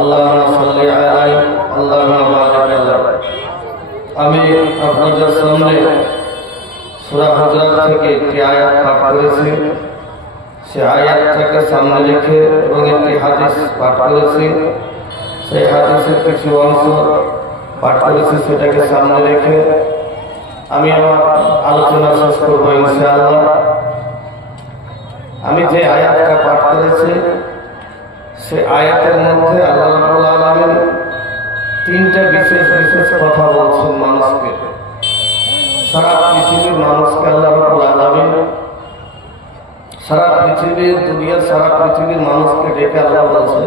اللهم صل আপনাদের সামনে সূরা হুজুরাত থেকে একটি আয়াত পাঠ করেছি। সে আয়াতটাকে সামনে রেখে এবং একটি হাদিস পাঠ করেছি। সেই হাদিসের কিছু অংশ পাঠ করেছি, সেটাকে সামনে রেখে আমি আমার আলোচনা শেষ করবো ইনশাআল্লাহ। আমি যে আয়াতটা পাঠ করেছি সে আয়াতের মধ্যে আল্লাহ রাব্বুল আলামিন তিনটা বিশেষ বিশেষ কথা বলছেন মানুষকে, সারা পৃথিবীর মানুষকে। আল্লাহ রাব্বুল আলামিন সারা পৃথিবীর দুনিয়ার সারা পৃথিবীর মানুষকে ডেকে আল্লাহ বলছেন,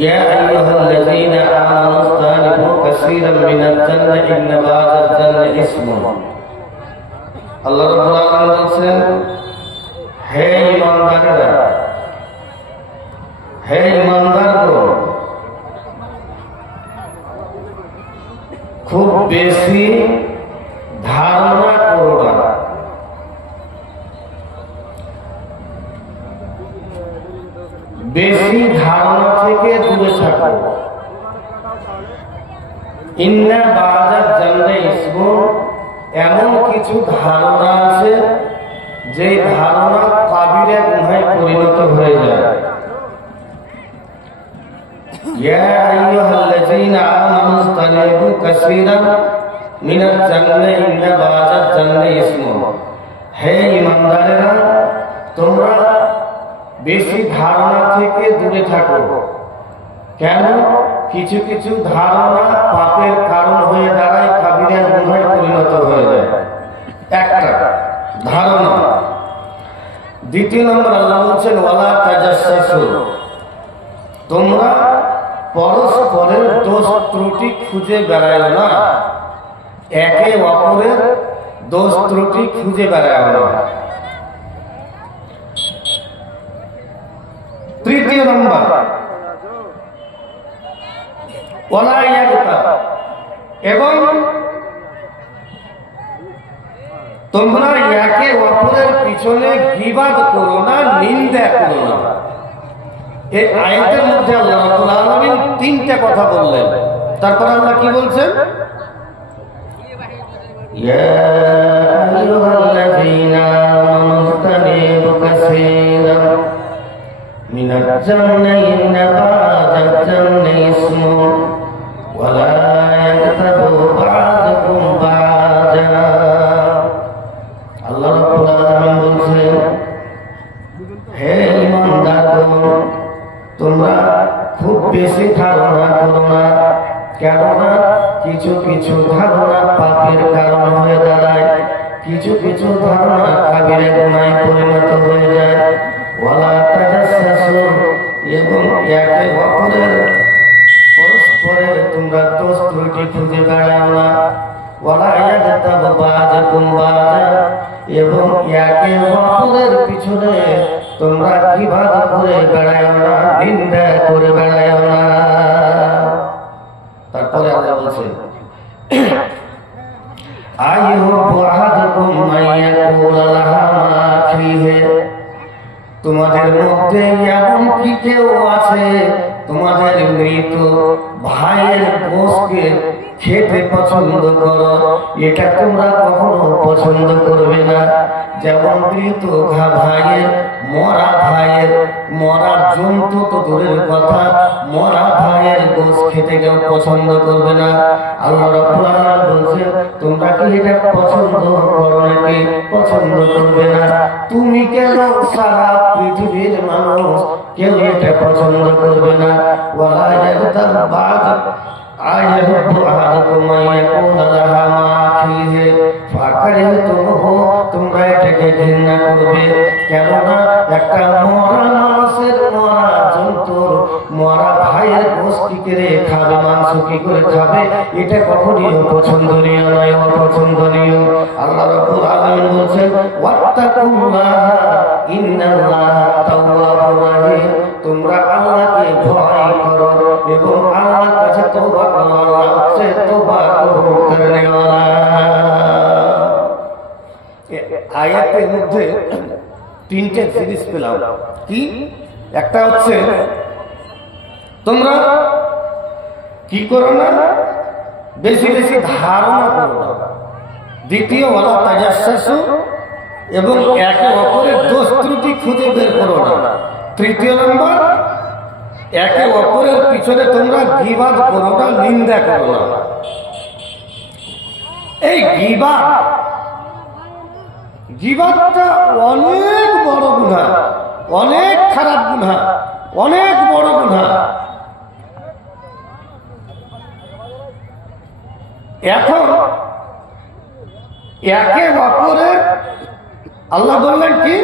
ইয়া আইয়ুহাল্লাযীনা আমানু ইসতানিবু কাসীরাম মিনাল জান্নাতি ইন্না বা'দাল জান্নাতি ইসমুন। আল্লাহ রাব্বুল আলামিন বলছেন, হে ঈমানদারেরা, হে ঈমানদারগণ, খুব বেশি ধারণা করো না, বেশি ধারণা থেকে দূরে থাকো। ইন্না বা'দাল জান্নাতি ইসমুন, এমন কিছু ধারণা আছে যে ধারণা কাবিরা গুনাহে পরিণত হয়ে যায়। ইয়া আইয়ুহাল্লাযীনা আমানু ইসতানিবু কাসীরাম মিনাল জান্নাতি ইন্না বা'দাল জান্নাতি ইসমুন। হে ঈমানদারেরা, তোমরা বেশি ধারণা থেকে দূরে থাকো। কেন? কিছু কিছু ধারণা পাপের কারণ হয়ে দাঁড়ায়, কাবিরা গুনাহে পরিণত হয়ে যায়। একটা ধারণা। দ্বিতীয় নম্বর আল্লাহ বলছেন, ওয়ালা তাজাসসু, তোমরা পরস্পরের দোষ ত্রুটি খুঁজে বেড়াও না, একে অপরের দোষ ত্রুটি খুঁজে বেড়াও না। তৃতীয় নম্বর, ওয়ালা ইয়াগতাব, এবং তোমরা একে অপরের পিছনে গীবাত করো না, নিন্দা করো না। এই আয়াতের মধ্যে আল্লাহ রাব্বুল আলামিন তিনটা কথা বললেন। তারপর আল্লাহ কি বলছেন? ইয়া আইয়ুহাল্লাযীনা আমানু ইসতানিবু কাসীরাম মিনাল জান্নাতি ইন্না বা'দাল জান্নাতি ইসমুন ওয়া লা ইয়াগতাবু বা'দুকুম বা'দা। আল্লাহ রাব্বুল আলামিন বলছেন, হে ঈমানদারগণ, তোমরা খুব বেশি ধারণা করো না, কেননা কিছু কিছু ধারণা পাপের কারণ হয়ে দাঁড়ায়, কিছু কিছু ধারণা কাবিরা গুনাহে পরিণত হয়ে যায়। ওয়ালা তাজাসসু, এবং একে অপরের পরস্পরের তোমরা দোষ ত্রুটি খুঁজে বেড়াও না। ওয়ালা ইয়াগতাব বা'দুকুম বা'দা, এবং একে অপরের পিছনে তোমরা গীবাত করে বেড়াও না, নিন্দা করে বেড়াও না। তারপরে আল্লাহ বলছেন, আইয়ুহু আহাদুকুম মাইয়াকুলা লাহা মা ফীহি, তোমাদের মধ্যে এমন কি কেউ আছে তোমাদের মৃত ভাইয়ের গোশকে খেতে পছন্দ করো? এটা তোমরা কখনো পছন্দ করবে না। যেমন মৃত ভাইয়ের, মরা জন্তু তো দূরের কথা, মরা ভাইয়ের গোশ খেতে কেউ পছন্দ করবে না। আল্লাহ রাব্বুল আলামিন বলছেন, তোমরা কি এটা পছন্দ করো নাকি? পছন্দ করবে না। তুমি কেন, সারা পৃথিবীর মানুষ কেউ এটা পছন্দ করবে না। ওয়ালা ইয়াগতাব বা'দ আইয়াহু আহাদুকুম আইয়াকুলা লাহা মা ফীহি ফাকারিহতুমুহু, তোমরা এটাকে ঘৃণা করবে। কেননা একটা মরা মানুষের, মরা জন্তুর, মরা ভাইয়ের গোশত কি করে খাবে, মাংস কি করে খাবে? এটা কখনই পছন্দনীয় নয়, অপছন্দনীয়। আল্লাহ রাব্বুল আলামিন বলছেন, ওয়াত্তাকুল্লাহা ইন্নাল্লাহা তাওয়াবুর রাহিম, তোমরা আল্লাহকে ভয় করো এবং আল্লাহর কাছে তওবা করো, আল্লাহ হচ্ছে তওবা কবুল করনেওয়ালা। আয়াতের মধ্যে তিনটে জিনিস পেলাম। কি? একটা হচ্ছে তোমরা কি করো না, বেশি বেশি ধারণা করো না। দ্বিতীয় ওয়ালা তাজাসসু, এবং একে অপরের দোষ ত্রুটি খুঁজে বের করো না। তৃতীয় নম্বর, একে অপরের পিছনে তোমরা গীবাত করো না, নিন্দা করো না। এই গীবাতটা অনেক বড় গুনাহ, অনেক খারাপ গুনাহ, অনেক বড় গুনাহ। এখন একে অপরের আল্লাহ বললেন কি,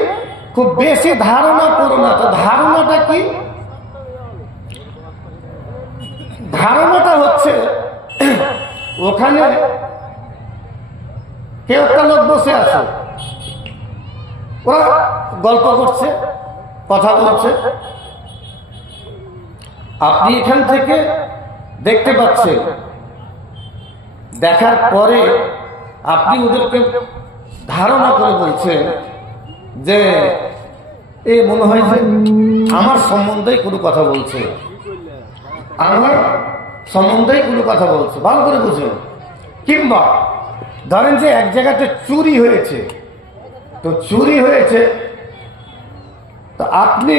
খুব বেশি ধারণা করো না। তো ধারণাটা কি? ধারণাটা হচ্ছে ওখানে কেউ একটা লোক বসে আছে, ওরা গল্প করছে, কথা বলছে, আপনি এখান থেকে দেখতে পাচ্ছেন। দেখার পরে আপনি ওদেরকে ধারণা করে বলছেন যে এ মনে হয় যে আমার সম্বন্ধেই কোনো কথা বলছে, আমার সম্বন্ধেই কোনো কথা বলছে, ভালো করে বুঝুন। কিংবা ধরেন যে এক জায়গাতে চুরি হয়েছে, তো চুরি হয়েছে, তো আপনি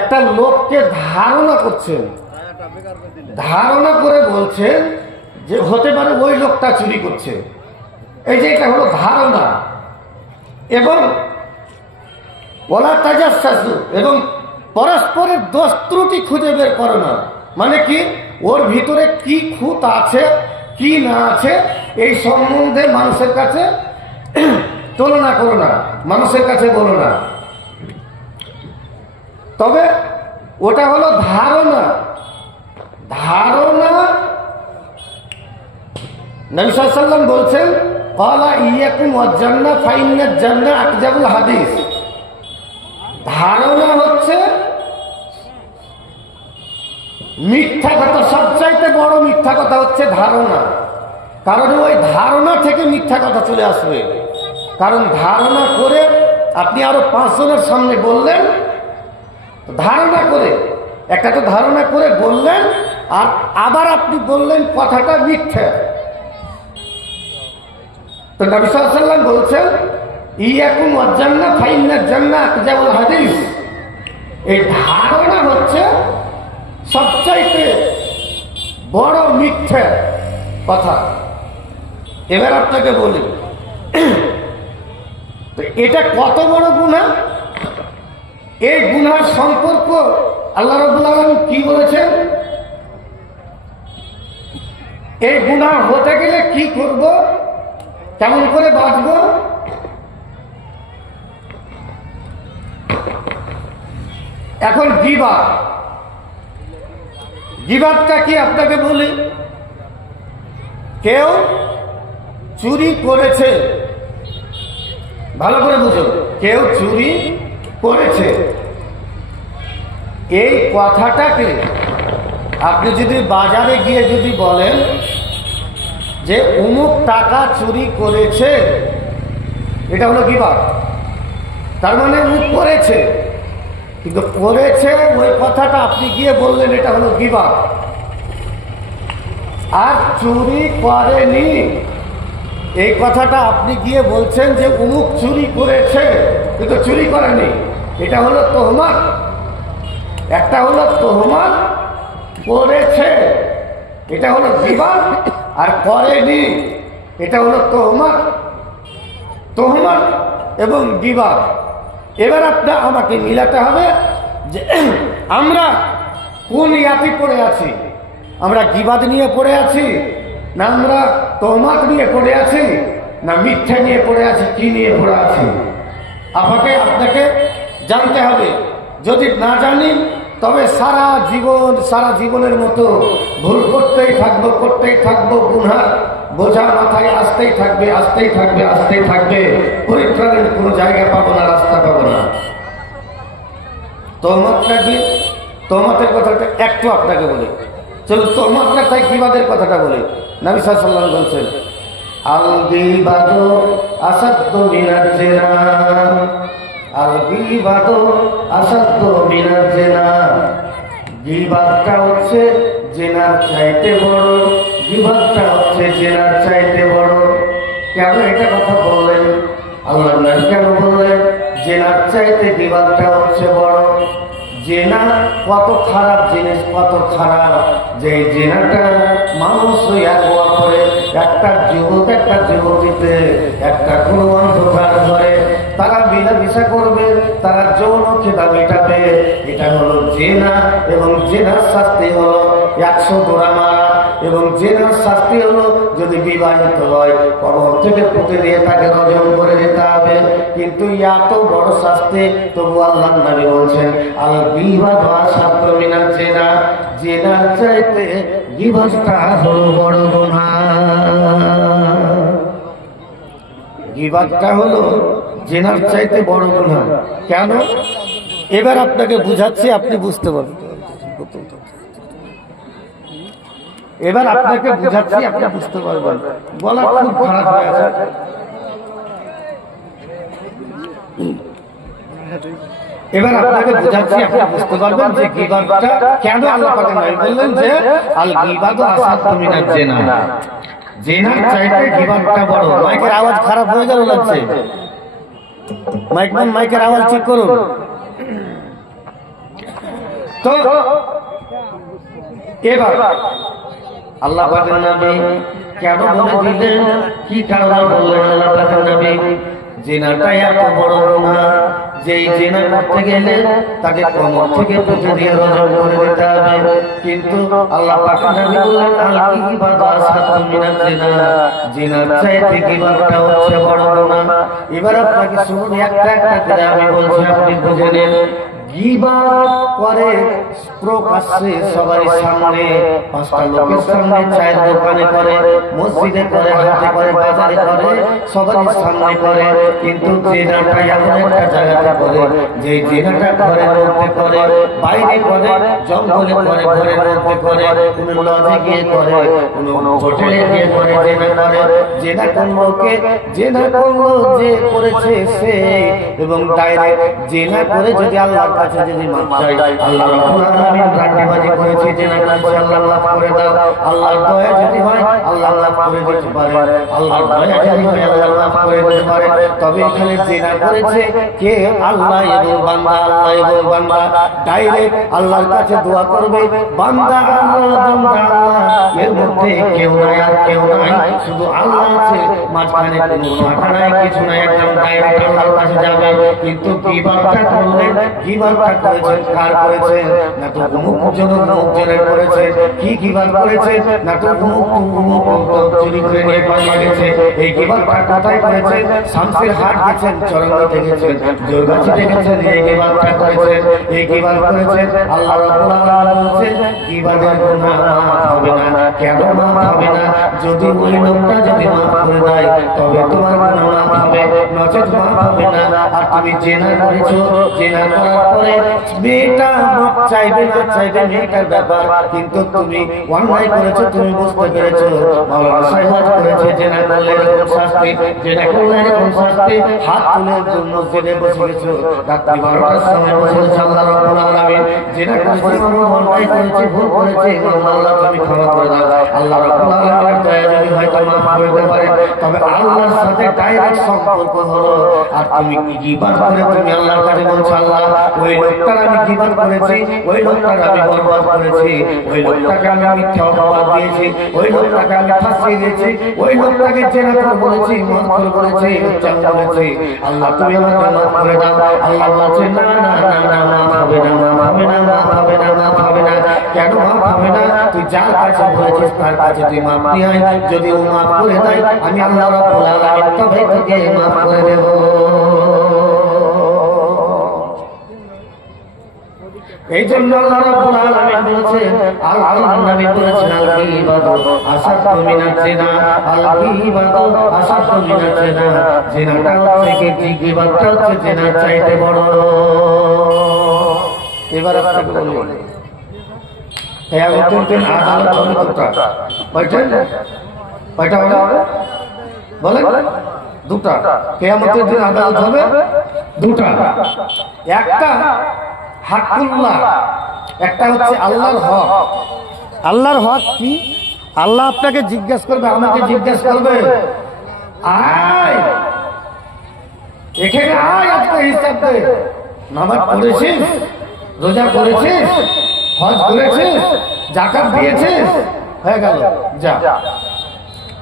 একটা লোককে ধারণা করছেন, ধারণা করে বলছেন যে হতে পারে ওই লোকটা চুরি করছে। এই যে এটা হলো ধারণা। এবং ওয়ালা তাজাসসু, এবং পরস্পরের দোষ ত্রুটি খুঁজে বের করো না। মানে কি, ওর ভিতরে কি খুঁত আছে কি না আছে এই সম্বন্ধে মানুষের কাছে তুলনা করো না, মানুষের কাছে বলো না। তবে ওটা হলো ধারণা। ধারণা নবী সাল্লাল্লাহু আলাইহি ওয়াসাল্লাম বলছেন, ক্বালা ইয়াকুম ওয়াজ জান্নাহ ফাইন্নাজ জান্নাহ আকযাবুল হাদিস। ধারণা হচ্ছে মিথ্যা কথা, সবচাইতে বড় মিথ্যা কথা হচ্ছে ধারণা। কারণ ওই ধারণা থেকে মিথ্যা কথা চলে আসবে। কারণ ধারণা করে আপনি আরো 5 জনের সামনে বললেন, ধারণা করে, একটা তো ধারণা করে বললেন, আর আবার আপনি বললেন কথাটা মিথ্যা। তো নবী সাল্লাল্লাহু আলাইহি ওয়াসাল্লাম বলছেন, ইয়াকুম ওয়াজ জান্নাহ ফাইন্নাজ জান্নাহ আকযাবুল হাদিস। এই ধারণা হচ্ছে সবচাইতে বড় মিথ্যা কথা। এবার আপনাকে বলি, তো এটা কত বড় গুনাহ। এই গুনাহর সম্পর্ক আল্লাহ রাব্বুল আলামিন কি বলেছেন, এই গুনাহ হতে গেলে কি করব, কেমন করে বাঁচব। এখন গীবাতটা কি আপনাকে বলি, কেউ চুরি করেছে, ভালো করে বুঝুন, কেউ চুরি করেছে, এই কথাটাকে আপনি যদি বাজারে গিয়ে যদি বলেন যে অমুক টাকা চুরি করেছে, এটা হলো গীবাত। তার মানে ও করেছে, কিন্তু করেছে ওই কথাটা আপনি গিয়ে বললেন, এটা হলো গীবাত। আর চুরি করেনি এই কথাটা আপনি গিয়ে বলছেন যে অমুক চুরি করেছে, কিন্তু চুরি করেনি, এটা হলো তোহমত। একটা হলো তোহমত, করেছে এটা হলো গীবাত, আর করেনি এটা হলো তোহমত। তোহমত এবং গীবাত। এবার আপনার আমাকে মিলাতে হবে যে আমরা কোন ইয়াতে পড়ে আছি, আমরা গীবাত নিয়ে পড়ে আছি, না আমরা তোহমত নিয়ে পড়ে আছি, না মিথ্যা নিয়ে পড়ে আছি, কি নিয়ে পড়ে আছি আপনাকে জানতে হবে। যদি না জানি তবে সারা জীবনের মতো ভুল করতেই থাকবো, গুনাহ বোঝা মাথায় আসতেই থাকবে, পরিত্রাণের কোনো জায়গা পাবো না, রাস্তা পাবো না। তোহমতটা কি, তোহমতের কথাটা একটু আপনাকে বলি, চলুন তোহমতটা তাই গীবাতের কথাটা বলি। নবী সাল্লাল্লাহু আলাইহি ওয়াসাল্লাম বলছেন, আল গীবাতু আসাদ্দু মিনাজ জিনা, আল গীবাতু আসাদ্দু মিনাজ জিনা। গীবাতটা হচ্ছে জিনার চাইতে বড়, বিপদটা হচ্ছে জেনার চাইতে বড়। কেন এটা কথা বললেন আল্লাহ নবী? কেন বললেন জেনার চাইতে বিপদটা হচ্ছে বড়? জেনা কত খারাপ জিনিস, কত খারাপ যে জেনাটা মানুষ একবার করে একটা যুবক একটা যুবতীতে একটা কোনো অন্ধকার ঘরে তারা মিলামিশা করবে, তারা যৌন খিদা মেটাবে, এটা হলো জেনা। এবং জেনার শাস্তি হলো 100 দোড়া মারা। এবং জেনার শাস্তি হলো যদি বিবাহিত হয় কবর থেকে পুঁতে দিয়ে তাকে রজম করে দিতে হবে। কিন্তু এত বড় শাস্তি তবু আল্লাহর নবী বলছেন আল গীবাত আশাদ্দু মিনাজ জিনা, জিনার চাইতে গীবাতটা হলো বড় গুনাহ। গীবাতটা হলো জিনার চাইতে বড় গুনাহ। কেন? এবার আপনাকে বুঝাচ্ছি, আপনি বুঝতে পারবেন। এবার আপনাকে বুঝাচ্ছি, আপনি বুঝতে পারবেন। বলা খুব খারাপ হয়ে আছে। এবার আপনাকে বুঝাচ্ছি, আপনি বুঝতে পারবেন যে গীবাতটা কেন আল্লাহ পাক নবী বললেন যে আল গীবাতু আশাদ্দু মিনাজ জিনা, জিনার চাইতে গীবাতটা বড়। মাইকের আওয়াজ খারাপ হয়ে গেল লাগছে। মাইকম্যান মাইকের আওয়াজ চেক করুন। তো এবার আল্লাহ পাকের নবী কেন বলে দিলেন, কি কারণে বললেন আল্লাহ পাকের নবী জিনাটা এত বড় গুনাহ যে জিনা করতে গেলে তাকে কবর থেকে পুঁতে দিয়ে রজম করে দিতে হবে। কিন্তু আল্লাহ পাকের নবী বললেন আল গীবাতু আশাদ্দু মিনাজ জিনা, জিনার চাইতে গীবাতটা হচ্ছে বড় গুনাহ। এবার আপনাকে শুনুন, একটা একটা করে আমি বলছি, আপনি বুঝে নেন। গীবাত করে প্রকাশ্যে সবার সামনে, 5টা লোকের সামনে, চায়ের দোকানে করে, মসজিদে করে, হাটে করে, বাজারে করে, সবার সামনে করে। কিন্তু জিনাটা এমন একটা জায়গাতে করে যে জিনাটা ঘরের মধ্যে করে, বাইরে করে, জঙ্গলে করে, ঘরের মধ্যে করে, কোনো লজে গিয়ে করে, কোনো হোটেলে গিয়ে করে, জিনা করে। জিনা করলোকে জিনা করলো যে করেছে সে, এবং ডাইরেক্ট জিনা করে যদি আল্লাহর কাছে যদি মাপ চাই, আল্লাহ রাব্বুল আলামিন রান্ডিবাজি করেছে জিনা করছে আল্লাহ মাফ করে দাও। আল্লাহর দয়া যদি হয় আল্লাহ মাফ করে দিতে পারে, আল্লাহর দয়া যদি হয় আল্লাহ মাফ করে দিতে পারে। তবে এখানে জিনা করেছে কে? আল্লাহ এবং বান্দা, আল্লাহ এবং বান্দা ডাইরেক্ট আল্লাহর কাছে দোয়া করবে, বান্দা আল্লাহ, বান্দা আল্লাহ, এর মধ্যে কেউ নাই আর কেউ নাই, শুধু আল্লাহ আছে, মাঝখানে কোনো শাখা নাই, কিছু নাই, একদম ডাইরেক্ট আল্লাহর কাছে যাবে। কিন্তু গীবাতটা করলে, গীবাতটা করেছে কার করেছে? না তো অমুকজনের করেছে। কি গীবাত করেছে? না তো অমুক চুরি করে নিয়ে পালিয়ে গেছে। এই গীবাতটা কোথায় করেছে? শামসের হাট গেছেন, চরঙ্গিতে গেছেন, জোরগাছিতে গেছেন, এই গীবাতটা করেছে। এই গীবাত করেছে। আল্লাহ রাব্বুল আলামিন বলেছে গীবাতের গুনাহ মাফ হবে না। কেন মাফ হবে না? যদি ওই লোকটা যদি মাফ করে দেয় তবে তোমার গুনাহ মাফ হবে, নচেত মাফ হবে না। আর তুমি জিনা করেছো, জিনা করার পরে মেয়েটা মাপ চাইবে না চাইবে মেয়েটার ব্যাপার, কিন্তু তুমি অন্যায় করেছো, তুমি বুঝতে পেরেছো। মাওলানা সাহেব করেছে জিনা করলে এরকম শাস্তি, জিনা করলে এরকম শাস্তি। হাত তুলে মসজিদে বসে গেছো, রাত্রি 12টার সময় বসে গেছো, আল্লাহ রাব্বুল আলামিন জিনা করেছে, অন্যায় করেছে, ভুল করেছে, আল্লাহ তুমি ক্ষমা করে দাও। আল্লাহ রাব্বুল আলামিনের দয়া যদি হয় তো মাফ করে দিতে পারে। তবে আল্লাহর সাথে ডাইরেক্ট সম্পর্ক হলো। আর তুমি গীবাত করে তুমি আল্লাহর কাছে বলছো আল্লাহ ওই লোকটার আমি গীবাত করেছি, ওই লোকটার আমি বরবাদ করেছি, ওই লোকটাকে আমি মিথ্যা অপবাদ দিয়েছি, ওই লোকটাকে আমি ফাঁসিয়ে দিয়েছি, ওই লোকটাকে জেনা করে বলেছি, মদ করে বলেছি, উচ্চারণ বলেছি, আল্লাহ তুমি আমাকে মাফ করে দাও। আল্লাহ বলছে না না না না, মাফ হবে না, মাফ হবে না, মাফ হবে না, মাফ হবে না। কেন মাফ হবে না? তুই যার কাছে বলেছিস তার কাছে তুই মাফ নিয়ে আয়, যদি ও মাফ করে দেয় আমি আল্লাহ রাব্বুল আলামিন তবে তোকে মাফ করে দেব। এই জন্য আল্লাহ রাব্বুল আলামিন বলেছেন, আল্লাহর নবী বলেছেন আল গীবাতু আশাদ্দু মিনাজ জিনা, আল গীবাতু আশাদ্দু মিনাজ জিনা। জিনাটা হচ্ছে কি? গীবাতটা হচ্ছে জিনার চাইতে বড়। এবার আপনাকে বলি কিয়ামতের দিন আদালত হবে দুটা। কয়টা হবে? বলেন দুটা। কিয়ামতের দিন আদালত হবে দুটা। একটা হাকুল্লাহ, একটা হচ্ছে আল্লাহর হক। আল্লাহর হক কি? আল্লাহ আপনাকে জিজ্ঞাসা করবে, আমাকে জিজ্ঞাসা করবে, আয় এখানে আয়, আজকে হিসাব দে। নামাজ পড়েছিস, রোজা করেছিস, হজ করেছিস, যাকাত দিয়েছিস, হয়ে গেল, যা।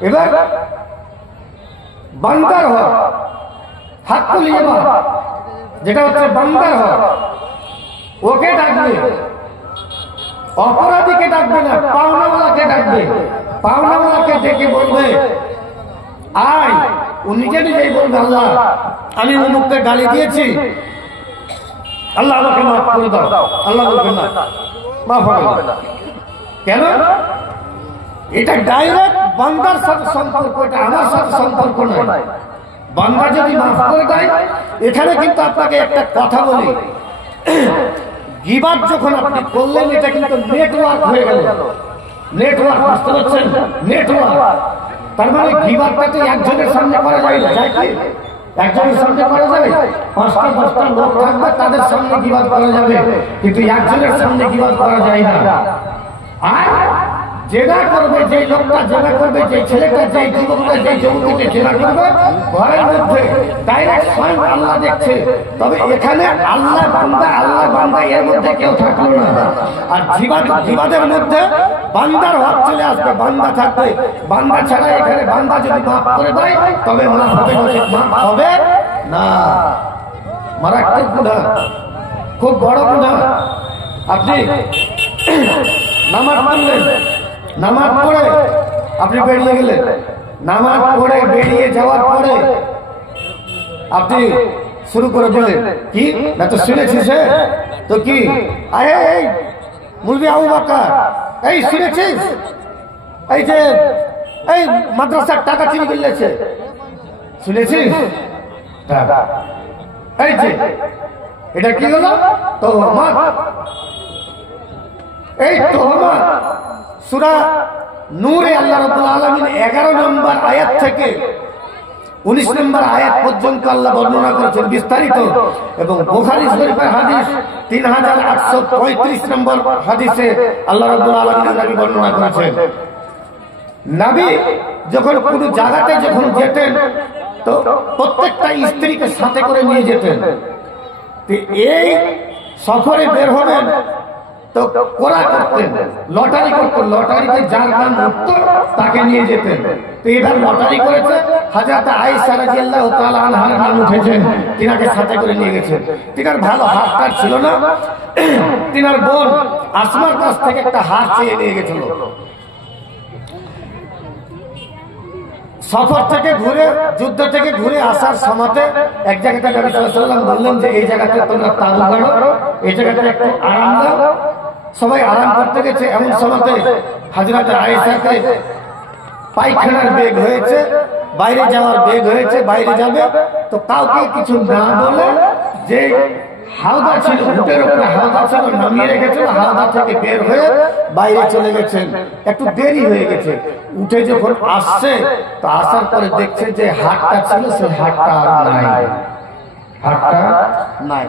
এবার বান্দার হক, হাক্কুল ইবাদ, যেটা হচ্ছে বান্দার হক, ওকে ডাকবে, অপরাধীকে ডাকবে না, পাওনাওয়ালাকে ডাকবে। পাওনাওয়ালাকে ডেকে বলবে আয়, ও নিজে নিজেই বলবে আল্লাহ আমি অমুককে গালি দিয়েছি, আল্লাহ আমাকে মাফ করে দাও। আল্লাহ বলবে না, মাফ হবে না। কেন? এটা ডাইরেক্ট বান্দার সাথে সম্পর্ক, এটা আমার সাথে সম্পর্ক নয়। বান্দা যদি মাফ করে দেয়, এখানে কিন্তু আপনাকে একটা কথা বলি, গীবাত যখন আপনি করলেন এটা কিন্তু নেটওয়ার্ক হয়ে গেল। নেটওয়ার্ক, বুঝতে পারছেন? নেটওয়ার্ক, তার মানে গীবাতটা তো একজনের সামনে করা যায় না, যায় কি? একজনের সামনে করা যাবে, 5টা 10টা লোক থাকবে, তাদের সামনে গীবাত করা যাবে, কিন্তু একজনের সামনে গীবাত করা যায় না। আর জেনা করবে যে লোকটা, জেনা করবে যে ছেলেটা, যে যুবকটা, যে যুবতীকে জেনা করবে, ঘরের মধ্যে ডাইরেক্ট স্বয়ং আল্লাহ দেখছে। তবে এখানে আল্লাহ বান্দা, আল্লাহ বান্দা এর মধ্যে কেউ থাকলো না। আর জিবাদের মধ্যে বান্দার হক চলে আসবে, বান্দা থাকবে। বান্দা ছাড়া এখানে বান্দা যদি মাফ করে দেয় তবে মাফ হবে, মাফ হবে না। মারাত্মক গুনাহ, খুব বড় গুনাহ। আপনি নামাজ পড়লেন, নামাজ পড়ে আপনি বেরিয়ে গেলেন, নামাজ পড়ে বেরিয়ে যাওয়ার পরে আপনি শুরু করে দিলেন কি না, তো শুনেছিস তো কি, আরে এই মুলবি আবু বকর, এই শুনেছিস এই যে এই মাদ্রাসার টাকা চুরি করলেছে, শুনেছিস? এই যে এটা কি হলো? তোহমত। এই তোহমত সূরা নূরে আল্লাহ রাব্বুল আলামিন 11 নম্বর আয়াত থেকে 19 নম্বর আয়াত পর্যন্ত আল্লাহ বর্ণনা করেছেন বিস্তারিত। এবং বুখারী শরীফের হাদিস 3835 নম্বর হাদিসে আল্লাহ রাব্বুল আলামিন নবী বর্ণনা করেছেন, নবী যখন কোনো জায়গাতে যখন যেতেন তো প্রত্যেকটা স্ত্রীকে সাথে করে নিয়ে যেতেন। এই সফরে বের হবেন তো কোরা করতেন, লটারি করতেন, লটারিতে যার নাম উঠতো তাকে নিয়ে যেতেন। তো এবার লটারি করেছে, হযরত আয়েশা রাদিয়াল্লাহু তাআলা আনহার নাম উঠেছেন, তিনাকে সাথে করে নিয়ে গেছেন। তিনার ভালো হাতটা ছিল না, তিনার বোন আসমার কাছ থেকে একটা হাত চেয়ে নিয়ে গেছিল। সফর থেকে ঘুরে, যুদ্ধ থেকে ঘুরে আসার সময়তে এক জায়গাতে নবী সাল্লাল্লাহু আলাইহি ওয়াসাল্লাম বললেন যে এই জায়গাতে তোমরা তাবু গাড়ো, এই জায়গাতে একটু আরাম দাও। সবাই আরাম করতে গেছে, এমন সময়তে হযরত আয়েশাকে পায়খানার বেগ হয়েছে, বাইরে যাওয়ার বেগ হয়েছে, বাইরে যাবে তো কাউকে কিছু না বলে যে হাওদা ছিল, উটের উপরে হাওদা ছিল, নামিয়ে রেখেছিল, হাওদা থেকে বের হয়ে বাইরে চলে গেছেন। একটু দেরি হয়ে গেছে, উঠে যখন আসছে তো আসার পরে দেখছে যে হাটটা ছিল, সেই হাটটা আর নাই, হাটটা নাই,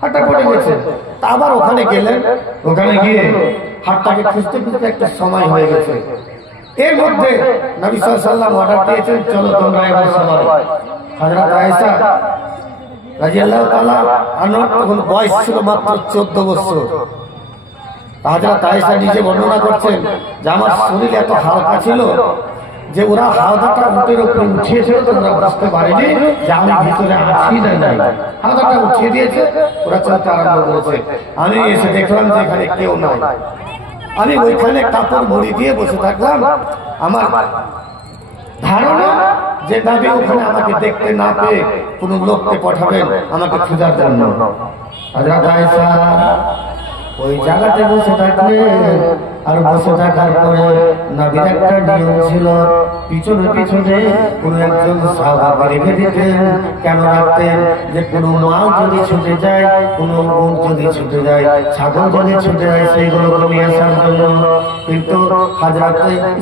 হাটটা পড়ে গেছে। তা আবার ওখানে গেলেন, ওখানে গিয়ে হাটটাকে খুঁজতে খুঁজতে একটা সময় হয়ে গেছে। এর মধ্যে নবী সাল্লাল্লাহু আলাইহি ওয়াসাল্লাম অর্ডার দিয়েছেন, চলো তোমরা এবার সবাই। হযরত আয়েশা রাদিয়াল্লাহু তাআলা আনহার তখন বয়স ছিল মাত্র 14 বছর। হযরত আয়েশা নিজে বর্ণনা করছেন যে আমার শরীর এত হালকা ছিল যে ওরা হাওদাটা উটের উপরে উঠিয়েছিল, তো ওরা বুঝতে পারেনি যে আমি ভিতরে আছি না নাই। হাওদাটা উঠিয়ে দিয়েছে, ওরা চলতে আরম্ভ করেছে। আমি এসে দেখলাম যে এখানে কেউ নাই। আমি ওইখানে কাপড় মুড়ি দিয়ে বসে থাকলাম। আমার ধারণা যে নবী ওখানে আমাকে দেখতে না পেয়ে কোন লোককে পাঠাবেন আমাকে খোঁজার জন্য। হযরত আয়েশা ওই জায়গাতে বসে থাকলেন। আর বসে থাকার পরে নবীর একটা নিয়ম ছিল, পিছনে পিছনে কোন একজন সাহাবা রেখে দিতেন। কেন রাখতেন? যে কোনো মাল যদি ছুটে যায়, কোনো উট যদি ছুটে যায়, ছাগল যদি ছুটে যায়, সেইগুলো নিয়ে আসার জন্য। কিন্তু হযরত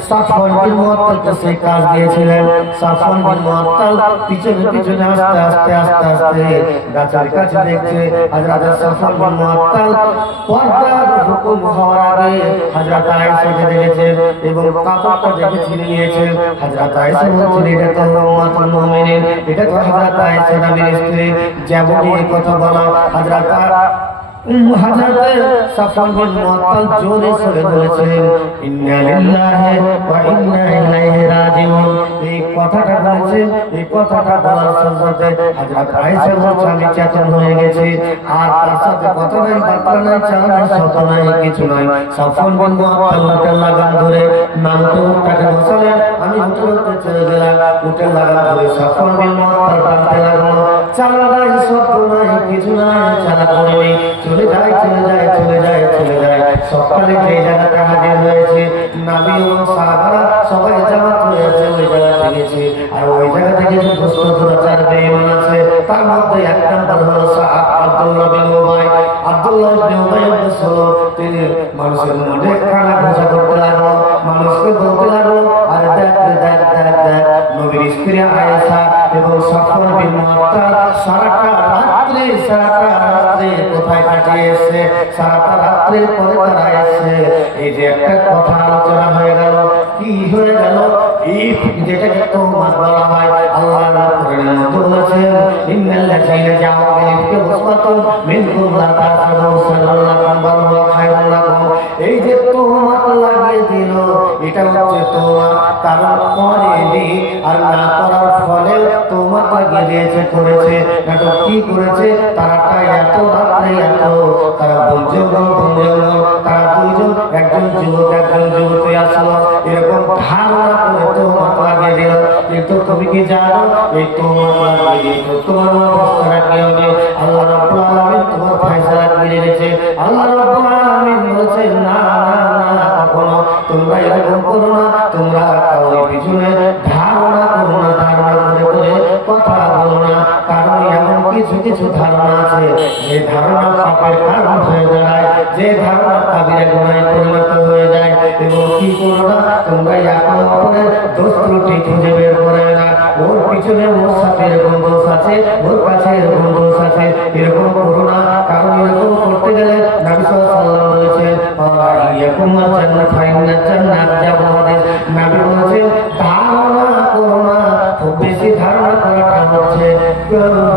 সাফওয়ান বিন মুআত্তালকে সেই কাজ দিয়েছিলেন। সাফওয়ান বিন মুআত্তাল পিছনে পিছনে আস্তে আস্তে আস্তে আস্তে গাছের কাছে দেখছে। হযরত সাফওয়ান বিন মুআত্তাল পর্দার হুকুম হওয়ার আগে হযরত হযরত আয়েশাকে দেখেছেন এবং কাপড়টা দেখে ছিঁড়ে নিয়েছেন। হযরত আয়েশা বলছেন এটা তো উম্মাতুল মুমিনিন, এটা তো হযরত আয়েশা নবীর স্ত্রী। যেমনই এই কথা বলা হযরত সাফওয়ান বিন মুআত্তাল জোরে সরে বলেছিলেন ইন্না লিল্লাহি ওয়া ইন্না ইলাইহি রাজিউন। এই কথাটা বলেছেন, এই কথাটা বলার সাথে হযরত আয়েশা বলছেন আমি চেতন হয়ে গেছি, আর তার সাথে কথা নাই, বার্তা নাই, চালা শব্দ নাই, কিছু নাই। সাফওয়ান বিন মুআত্তাল উটের লাগাম ধরে নামতে উটটাকে বসালেন, আমি উঠতে চলে গেলাম। উটের লাগাম ধরে সাফওয়ান বিন মুআত্তাল টানতে লাগলো, চালা নাই, শব্দ নাই, কিছু নাই, চালা করেনি। চলে যায় চলে যায় চলে যায় চলে যায়। সকালে যে জায়গাটা হাজির হয়েছে, নবী ও সাহাবারা সবাই জামাত হয়েছে ওই জায়গা গেছে। আর ওই জায়গা থেকে যে দুষ্ট দুরাচার বেঈমান আছে, তার মধ্যে এক নাম্বার হলো সাহাব আব্দুল্লাহ বিন উবাই। আব্দুল্লাহ বিন উবাই হলো তিনি মানুষের মধ্যে কানা ঘোষা করতে লাগলো, মানুষকে বলতে লাগলো আরে দেখ দেখ দেখ দেখ নবীর স্ত্রী আয়েশা এবং সাফওয়ান বিন মুআত্তাল সারাটা রাত্রে কোথায় কাটিয়েছে, সারাটা রাত্রের পরে তারা এসে এই যে একটা কথা আলোচনা হয়ে গেল। কি হয়ে গেল? এই যেটাকে তোহমত বলা হয়। আল্লাহ কোরআনের মধ্যে বলেছেন ইন্নাল্লাযীনা জাউ বিল ইফকি উসবাতুন মিনকুম লা তাহসাবু সাল্লাল্লাহু বাল হুয়া খায়রুল লাকুম। এই যে তোহমত লাগিয়ে দিল, এটা হচ্ছে তোহমত কারণ করেনি, আর না করার ফলে তোহমত লাগিয়ে দিয়েছে, করেছে। দেখো কি করেছে, তারাটা এত রাত্রে এত তারা বলছে তারা দুইজন, একজন যুবক একজন যুবতী আসলো, এরকম ধারণা করে তোহমত লাগিয়ে দিল। কিন্তু তুমি কি জানো এই তোহমত লাগিয়ে দিল তোমার অবস্থাটা কি হবে? আল্লাহ রাব্বুল আলামিন তোমার ফয়সালা করে দিয়েছে। আল্লাহ রাব্বুল আলামিন বলেছে না না না, কখনো তোমরা এরকম করো না, তোমরা কাউকে পিছনে ধারণা করো না, ধারণা করে করে কথা বলো না। কারণ এমন কিছু কিছু ধারণা আছে যে ধারণা পাপের কারণ হয়ে দাঁড়ায়, যে ধারণা কাবিরা গুনাহে পরিণত হয়ে যায়। এবং কি করো না, তোমরা একে অপরের দোষ ত্রুটি খুঁজে বের করে না, ওর পিছনে ওর সাথে এরকম দোষ আছে, ওর কাছে এরকম দোষ আছে, এরকম করো না। কারণ এরকম করতে গেলে নবী সাল্লাল্লাহু আলাইহি ওয়াসাল্লাম বলেছেন ইয়াকুমুল জান্নাত ফাইন্নাল জান্নাত জাবাদিস। নবী বলেছেন ধারণা করো না। খুব বেশি ধারণা করাটা হচ্ছে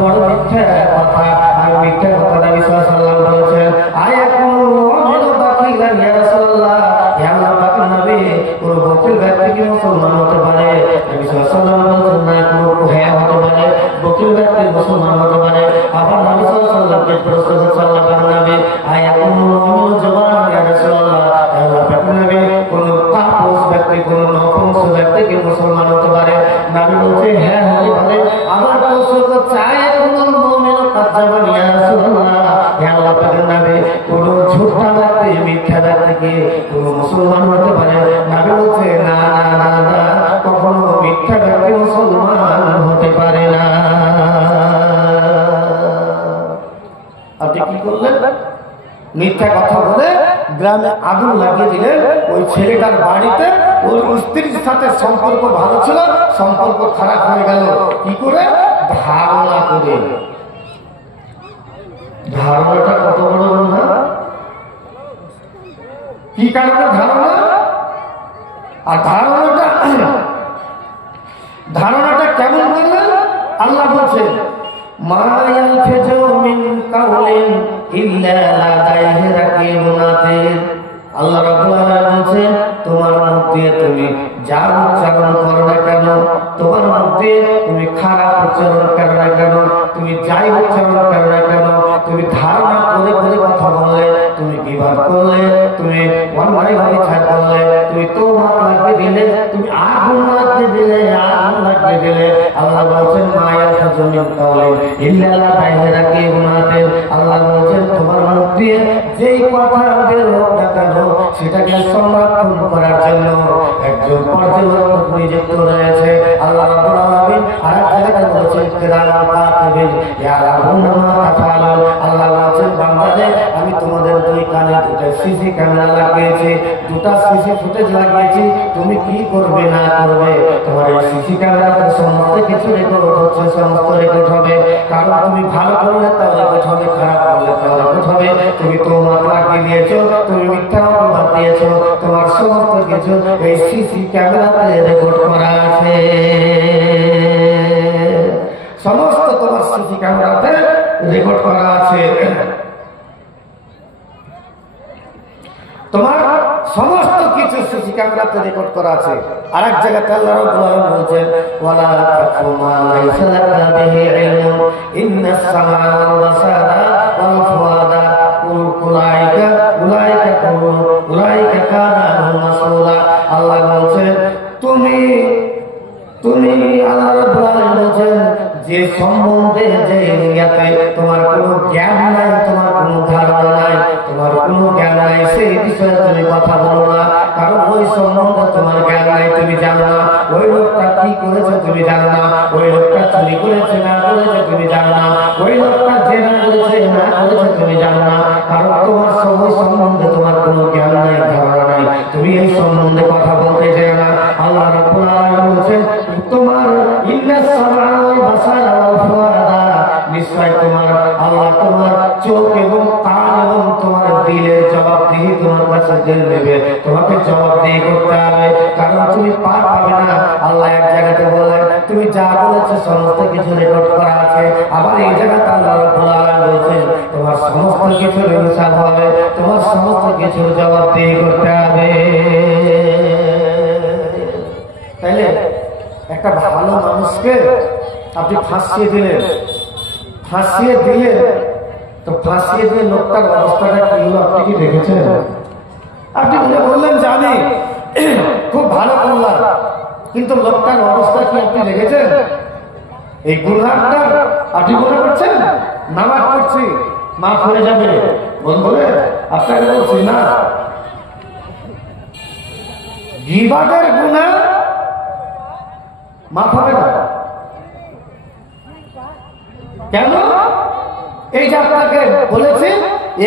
বড় মিথ্যা কথা। আর মিথ্যা কথা নবী সাল্লাল্লাহু আলাইহি ওয়াসাল্লাম বলেছেন আয়াকুল মুমিনু বাকিলান ইয়া রাসূলুল্লাহ, ইয়া আল্লাহ পাক নবী কোন বকিল ব্যক্তি কি মুসলমান হতে পারে? নবী সাল্লাল্লাহু আলাইহি ওয়াসাল্লাম বলেছেন না, কোন হ্যাঁ হতে পারে, বকিল ব্যক্তি মুসলমান হতে পারে। আবার নবী সাল্লাল্লাহু আলাইহি ওয়াসাল্লামকে প্রশ্ন করছেন আল্লাহ পাক নবী আয়াকুল মুমিনু জওয়ান ইয়া রাসূলুল্লাহ, ইয়া আল্লাহ পাক নবী কোন তাপস ব্যক্তি কোন নপুংস ব্যক্তি কি মুসলমান হতে পারে? নবী বলছে হ্যাঁ হতে পারে। আবার প্রশ্ন করছে আয়াকুল মুমিনু কাযাবান ইয়া রাসূলুল্লাহ, ইয়া আল্লাহ পাক নবী কোন ঝুঠা ব্যক্তি মিথ্যা ব্যক্তি কি কোন মুসলমান হতে পারে? নবী বলছে না না না না, কখনো মিথ্যা ব্যক্তি মুসলমান হতে পারে না। আপনি কি করলেন? মিথ্যা কথা বলে গ্রামে আগুন লাগিয়ে দিলেন। ওই ছেলেটার বাড়িতে ওর স্ত্রীর সাথে সম্পর্ক ভালো ছিল, সম্পর্ক খারাপ হয়ে গেল। কি করে? ধারণা করে। ধারণাটা কত বড় না? কি কারণে ধারণা? আর ধারণাটা কেমন বললেন? আল্লাহ বলছেন মা ইয়ালফিজু মিন কাওলিন ইল্লা লাদাইহি রাকিবুন আতীদ। আল্লাহ রাব্বুল আলামিন বলেন তোমার মধ্যে তুমি যা উচ্চারণ করো না কেন, তোমার মধ্যে তুমি খারাপ উচ্চারণ করো না কেন, তুমি যাই উচ্চারণ করো না কেন, তুমি ধারণা করে করে কথা বললে, তুমি বিবাদ করলে, তুমি অন্যায়ভাবে ছাড় করলে, তুমি তোহমত লাগিয়ে দিলে, তুমি আগুন লাগিয়ে দিলে, আগুন লাগিয়ে দিলে। আল্লাহ বলছেন মা ইয়ালফিজু মিন কাওলিন ইল্লা লাদাইহি রাকিবুন আতীদ। আল্লাহ বলছেন তোমার মধ্যে যেই কথা বের হোক না কেন, সেটাকে সংরক্ষণ করার জন্য একজন পর্যবেক্ষক নিযুক্ত রয়েছে। আল্লাহ রাব্বুল আলামিন আরেক জায়গায় বলেছেন করেছেন কিরামান কাতিবিন ইয়ালামুনা মা তাফআলুন। আল্লাহ বলেন বান্দাদের আমি তোমাদের দুই কানে দুটো সিসি ক্যামেরা লাগিয়েছি, দুটো সিসি ফুটেজ লাগিয়েছি, তুমি কি করবে না করবে তোমার এই সিসি ক্যামেরাতে সমস্ত কিছু রেকর্ড হচ্ছে, সমস্ত রেকর্ড হবে। কারণ তুমি ভালো করলে তাও রেকর্ড হবে, খারাপ করলে তাও রেকর্ড হবে। তুমি তোমার লাগিয়ে দিয়েছো, তুমি মিথ্যা অপবাদ দিয়েছো, তোমার সমস্ত কিছু এই সিসি ক্যামেরাতে রেকর্ড করা আছে। সমস্ত তোমার সিসি ক্যামেরাতে রেকর্ড করা আছে। তোমার সমস্ত কিছু সিসি ক্যামেরাতে রেকর্ড করা আছে। আরেক জায়গাতে আল্লাহ রাব্বুল আলামিন বলেন ওয়ালা তাকফু মা লাইসা লাকা বিহি ইলমুন ইন্নাস সামআ ওয়াল বাসারা ওয়াল ফুআদা উলাইকা কানা মাসউলা। আল্লাহ বলেন তুমি আল্লাহ রাব্বুল আলামিন বলেন যে সম্বন্ধে যে দুনিয়াতে তোমার কোনো জ্ঞান নাই, তোমার কোনো ধারণা নাই, তোমার কোনো জ্ঞান নাই, সেই বিষয়ে তুমি কথা বলো না। কারণ ওই সম্বন্ধে তোমার জ্ঞান নাই, তুমি জানো না ওই লোকটা কি করেছে, তুমি জানো না ওই লোকটা চুরি করেছে না করেছে, তুমি জানো না ওই লোকটা জেনা করেছে না করেছে, তুমি জানো না। কারণ তোমার ওই সম্বন্ধে তোমার কোনো জ্ঞান নাই, ধারণা নাই, তুমি এই সম্বন্ধে কথা বলতে চাও না। আল্লাহ রাব্বুল আলামিন বলেন তোমার ইন্নাস সামআ ওয়াল বাসারা ওয়াল ফুআদা, নিশ্চয় তোমার আল্লাহ তোমার চোখ এবং কান এবং তোমার দিলের জবাবদিহি তোমার কাছে দিয়ে নেবে, তোমাকে জবাবদিহি করতে হবে। কারণ তুমি পার পাবে না। আল্লাহ এক জায়গাতে বলেন তুমি যা বলেছো সমস্ত কিছু রেকর্ড করা আছে। আবার এই জায়গাতে আল্লাহ রাব্বুল আলামিন বলেন তোমার সমস্ত কিছুর হিসাব হবে, তোমার সমস্ত কিছুর জবাবদিহি করতে হবে। তাইলে একটা ভালো মানুষকে আপনি ফাঁসিয়ে দিলেন, ফাঁসিয়ে দিলে তো ফাঁসিয়ে দিয়ে লোকটার অবস্থাটা কি হলো আপনি কি দেখেছেন? আপনি বললেন জানি খুব ভালো করলাম, কিন্তু লোকটার অবস্থা কি আপনি দেখেছেন? এই গুনাহটা আপনি মনে করছেন নামাজ পড়ছি মাফ হয়ে যাবে, বলে আপনাকে বলছি না, গীবাতের গুনাহ মাফ হবে না। কেন? এই যে আপনাকে বলেছি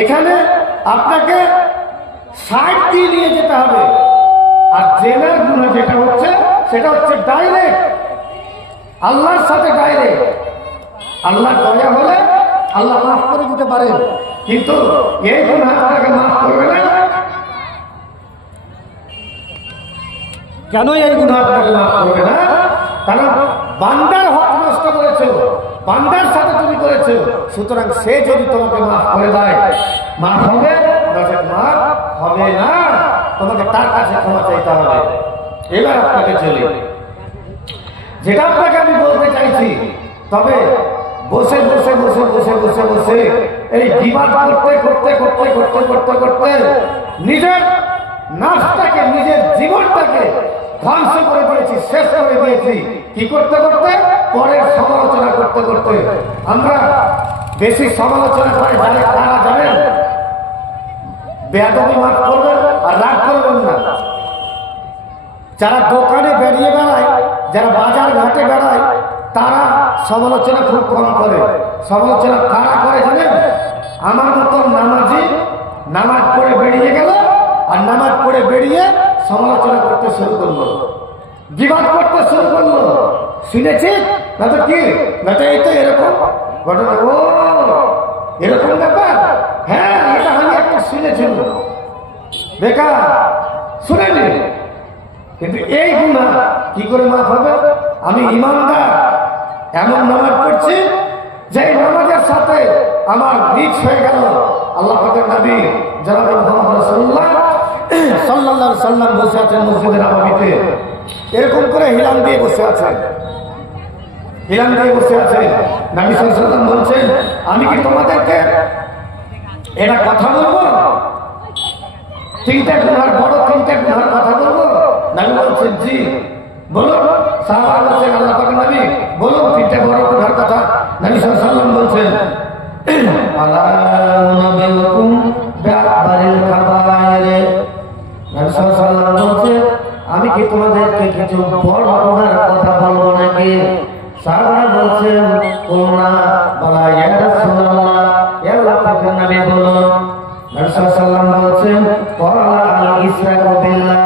এখানে আপনাকে 60 দিয়ে নিয়ে যেতে হবে। আর জেনার গুনাহ যেটা হচ্ছে সেটা হচ্ছে ডাইরেক্ট আল্লাহর সাথে ডাইরেক্ট। আল্লাহ দয়া হলে আল্লাহ মাফ করে দিতে পারেন, কিন্তু এই গুনাহ আপনাকে মাফ করবে না। কেন এই গুনাহ আপনাকে মাফ করবে না? কারণ বান্দার হক নষ্ট করেছো, বান্দার সাথে তুমি করেছো, সুতরাং সে যদি তোমাকে মাফ করে দেয় মাফ হবে, মাফ হবে না, তোমাকে তার কাছে ক্ষমা চাইতে হবে। এবার আপনাকে চলি যেটা আপনাকে আমি বলতে চাইছি, তবে বসে বসে বসে বসে বসে বসে এই বিবাদ করতে করতে করতে করতে করতে করতে নিজের নাফসটাকে নিজের জীবনটাকে ধ্বংস করে দিয়েছি, শেষ করে দিয়েছি। কি করতে করতে? পরের সমালোচনা করতে করতে। আমরা বেশি সমালোচনা করে যারা তারা যাবেন বেয়াদবি মাফ করবেন আর রাগ করবেন না। যারা দোকানে বেরিয়ে বেড়ায়, যারা বাজার ঘাটে বেড়ায়, তারা সমালোচনা খুব কম করে। সমালোচনা কারা করে জানেন? আমার মতন নামাজি নামাজ পড়ে বেরিয়ে গেল আর নামাজ পড়ে বেরিয়ে সমালোচনা করতে শুরু করলো, বিবাদ করতে শুরু করলো। শুনেছি না তো কি না তো এই তো এরকম ঘটনা, ও এরকম ব্যাপার, হ্যাঁ এটা আমি একটা শুনেছিল, বেকার শুনেনি। কিন্তু এই গুনাহ কি করে মাফ হবে? আমি ইমানদার, এমন নামাজ পড়ছি যে নামাজের সাথে আমার মিক্স হয়ে গেল আল্লাহ পাকের নবী জনাব মুহাম্মদ রাসূলুল্লাহ সাল্লাল্লাহু আলাইহি সাল্লাম বসে আছেন মসজিদে নববীতে, এরকম করে হিলান দিয়ে বসে আছেন, হিলান দিয়ে বসে আছেন। নবী সাল্লাল্লাহু আলাইহি সাল্লাম বলছেন আমি কি তোমাদেরকে এটা কথা বলবো? তিনটা গুনার বড় তিনটা গুনার কথা বলবো? নবী বলছেন জি বলুন। সাহাবারা বলছেন আল্লাহ পাকের নবী বলুন তিনটা বড় গুনার কথা। নবী সাল্লাল্লাহু আলাইহি সাল্লাম বলছেন আলা নাবিয়ুকুম বিআকবারিল কাবায়ের। নবী সাল্লাল্লাহু আলাইহি সাল্লাম বলছেন আমি কি তোমাদেরকে কিছু বড় গুনার কথা বলবো নাকি? সাহাবারা বলছেন কুলনা বালা ইয়া রাসূলুল্লাহ, ইয়া আল্লাহর নবী বলুন। নবী সাল্লাল্লাহু আলাইহি ওয়াসাল্লাম বলছেন ক্বালা আল ইসরাকু বিল্লাহ,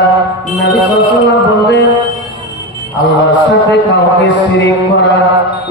নবী সাল্লাল্লাহু আলাইহি ওয়াসাল্লাম বললেন আল্লাহর সাথে কাউকে শিরিক করা,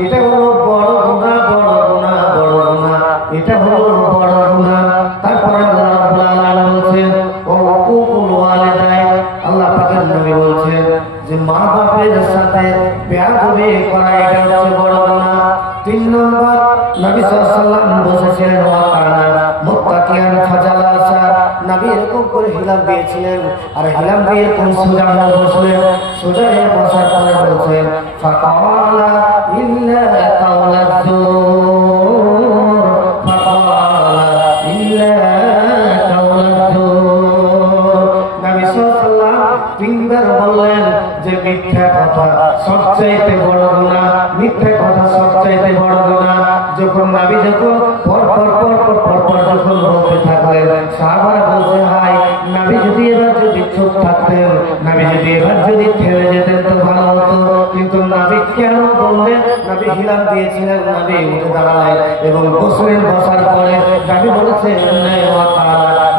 এটা হলো বড় গুনাহ, বড় গুনাহ, বড় গুনাহ, এটা হলো বড় গুনাহ। তারপরে আল্লাহ রাব্বুল আলামিন বলছেন ও উকুকুল ওয়ালিদাইন, আল্লাহ পাকের নবী বলছেন যে মা বাপের সাথে বেয়াদবি করা এটা হচ্ছে বড় গুনাহ। 3 নম্বর নবী সাল্লাল্লাহু আলাইহি ওয়াসাল্লাম বলেছিলেন ওয়া কানা মুত্তাকিয়ান ফাজালাসা, নবী এরকম করে হিলাম দিয়েছিলেন, আর হিলাম দিয়ে কোন সোজা হয়ে বসলেন, সোজা হয়ে বসার পরে বলছেন ফাকালা ইল্লা কাওলাযুর, ফাকালা ইল্লা কাওলাযুর। নবী সাল্লাল্লাহু আলাইহি ওয়াসাল্লাম 3 বার বললেন যে মিথ্যা কথা সবচেয়ে বড় গুনাহ, মিথ্যা কথা সবচেয়ে বড় গুনাহ। যখন নবী যখন পর যখন বলতে থাকলেন, সাহাবারা বলছে হাই নবী যদি এবার যদি চুপ থাকতেন, নবী যদি এবার যদি ঠেলে যেতেন তো ভালো হতো, কিন্তু নবী কেন বললেন? নবী হিলাম দিয়েছিলেন, নবী উঠে দাঁড়ালেন এবং বসলেন। বসার পরে নবী বলেছেন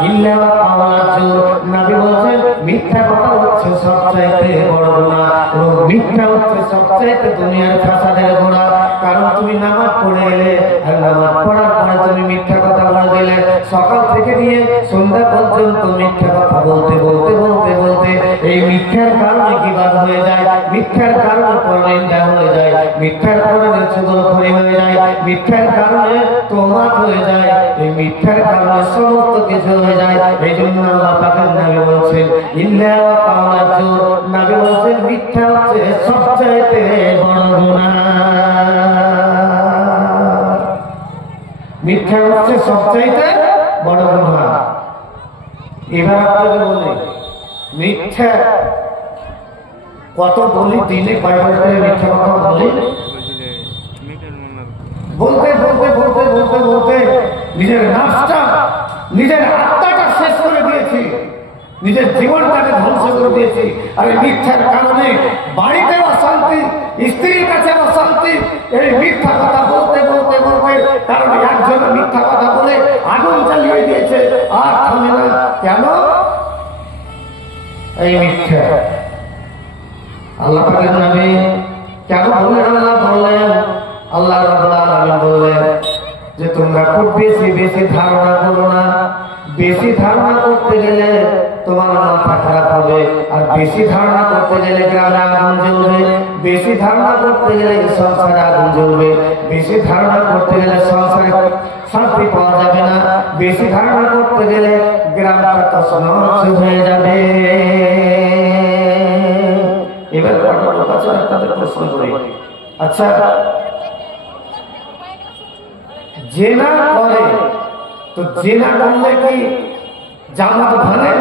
ইল্লা কাওলাযুর, নবী বলছেন মিথ্যা কথা হচ্ছে সবচাইতে বড় গুনাহ, এবং মিথ্যা হচ্ছে সবচাইতে দুনিয়ার ফাসাদের গোড়া। কারণ তুমি নামাজ পড়ে এলে, আর নামাজ পড়ার পরে তুমি মিথ্যা কথা বলে দিলে, সকাল থেকে নিয়ে সন্ধ্যা পর্যন্ত মিথ্যা কথা বলতে বলতে বলতে বলতে এই মিথ্যার কারণে গীবত হয়ে যায়, মিথ্যার কারণে পরনিন্দা হয়ে যায়, মিথ্যার কারণে চুগলখড়ি হয়ে যায়, মিথ্যার কারণে তোহমাত হয়ে যায়, এই মিথ্যার কারণে সমস্ত কিছু হয়ে যায়। এই জন্য আল্লাহ পাকের নবী বলছেন ইল্লা কাওলাযুর, নবী বলছেন মিথ্যা হচ্ছে সবচাইতে বড় গুনাহ, মিথ্যা হচ্ছে সবচাইতে বড় গুনাহ। এবার আপনাকে বলি মিথ্যা কত বলি, দিনে কয়বার করে মিথ্যা কথা বলি? বলতে বলতে বলতে বলতে বলতে নিজের নাফসটা, নিজের আত্মাটা শেষ করে দিয়েছি, নিজের জীবনটাকে ধ্বংস করে দিয়েছি। আর এই মিথ্যার কারণে বাড়িতে অশান্তি, স্ত্রীর কাছে অশান্তি, এই মিথ্যা কথা বলতে বলতে বলতে, কারণ একজন মিথ্যা কথা বলে আগুন জ্বালিয়ে দিয়েছে আর থামে না। কেন? এই মিথ্যা। আল্লাহ পাকের নবী কেন বললেন? আল্লাহ বললেন, আল্লাহ রাব্বুল আলামিন বললেন যে তোমরা খুব বেশি বেশি ধারণা করো না, বেশি ধারণা করতে গেলে তোমার মাথা খারাপ হবে, আর বেশি ধারণা করতে গেলে গ্রামে আগুন জ্বলবে, বেশি ধারণা করতে গেলে সংসারে আগুন জ্বলবে, বেশি ধারণা করতে গেলে সংসারে শান্তি পাওয়া যাবে না, বেশি ধারণা করতে গেলে গ্রামটা তছনছ হয়ে যাবে। এবার কটা লোক আছে তাদের প্রশ্ন করি, আচ্ছা জেনা করে তো জেনা করলে কি জামাত ভাঙে?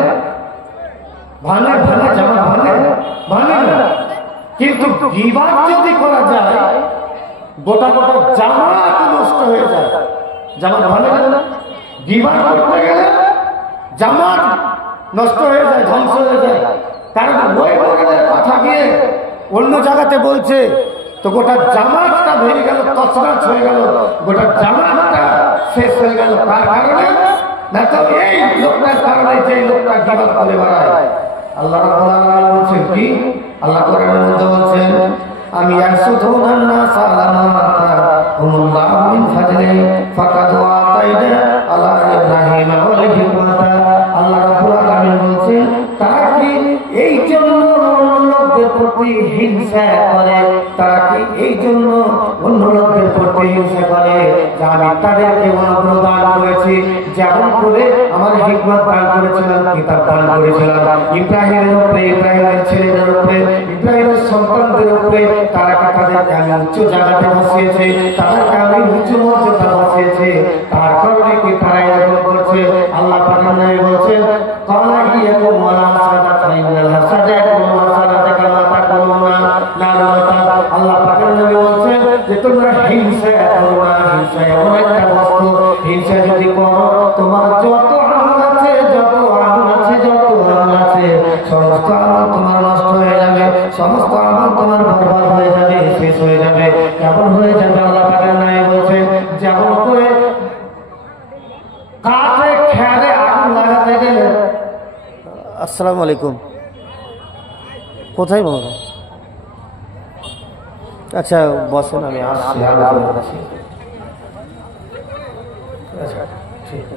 ভাঙে ভাঙে, জামাত ভাঙে ভাঙে না। কিন্তু গীবত যদি করা যায় গোটা গোটা জামাত নষ্ট হয়ে যায়, জামাত ভাঙে না। গীবত করতে গেলে জামাত নষ্ট হয়ে যায়, ধ্বংস হয়ে যায়। কারণ ওই লোকেদের কথা গিয়ে অন্য জায়গাতে বলছে, তো গোটা জামাতটা ভেঙে গেল, তছনছ হয়ে গেল, গোটা জামাতটা শেষ হয়ে গেল। তার কারণে না তো এই লোকটার কারণে, যে লোকটা গীবত করে বেড়ায়। আল্লাহ রাব্বুল আলামিন বলছেন কি? আল্লাহ কোরআনের মধ্যে বলছেন আমি ইয়াসুদুনান নাস আলা মা আতাহুমুল্লাহু মিন ফাজলি ফাকাদ আতাইনা আলা ইব্রাহিম ওয়াল হিকমাতা। আল্লাহ রাব্বুল আলামিন বলছেন তারা কি এই জন্য অন্য লোকদের প্রতি হিংসা করে, তারা কি এই জন্য অন্য লোকদের প্রতি হিংসা করে যে আমি তাদেরকে অনুগ্রহ দান করেছি, যেমন করে আমার হিকমত দান করেছিলাম, কিতাব দান করেছিলাম ইব্রাহিমের উপরে, ইব্রাহিমের ছেলেদের উপরে, ইব্রাহিমের সন্তানদের উপরে। তারা তাদেরকে আমি উচ্চ জায়গাতে বসিয়েছে, তাদেরকে আমি উচ্চ মর্যাদা বসিয়েছে। তার কারণে কি তারা এরকম করছে? আল্লাহ পাকের নবী বলছেন কালা ইয়াকুম ওয়ালা সাদাতা ইন্নাল হাসাদাতা ওয়া সাদাতা মা তাকুলুনা নারুতা। আল্লাহ পাকের নবী বলছেন যে তোমরা হিংসা করো না। হিংসা এমন একটা বস্তু, হিংসা যদি করো তোমার যত আমল আছে, যত আমল আছে, যত আমল আছে, সমস্ত আমল তোমার নষ্ট হয়ে যাবে, সমস্ত আমল তোমার বরবাদ হয়ে যাবে, শেষ হয়ে যাবে। কেমন হয়ে যাবে আল্লাহ পাকের নাই বলছে যেমন করে কাঠে খেয়ালে আগুন লাগাতে গেলে। আসসালামু আলাইকুম, কোথায় বলবো? আচ্ছা বসেন, আমি আসছি। আচ্ছা ঠিক আছে।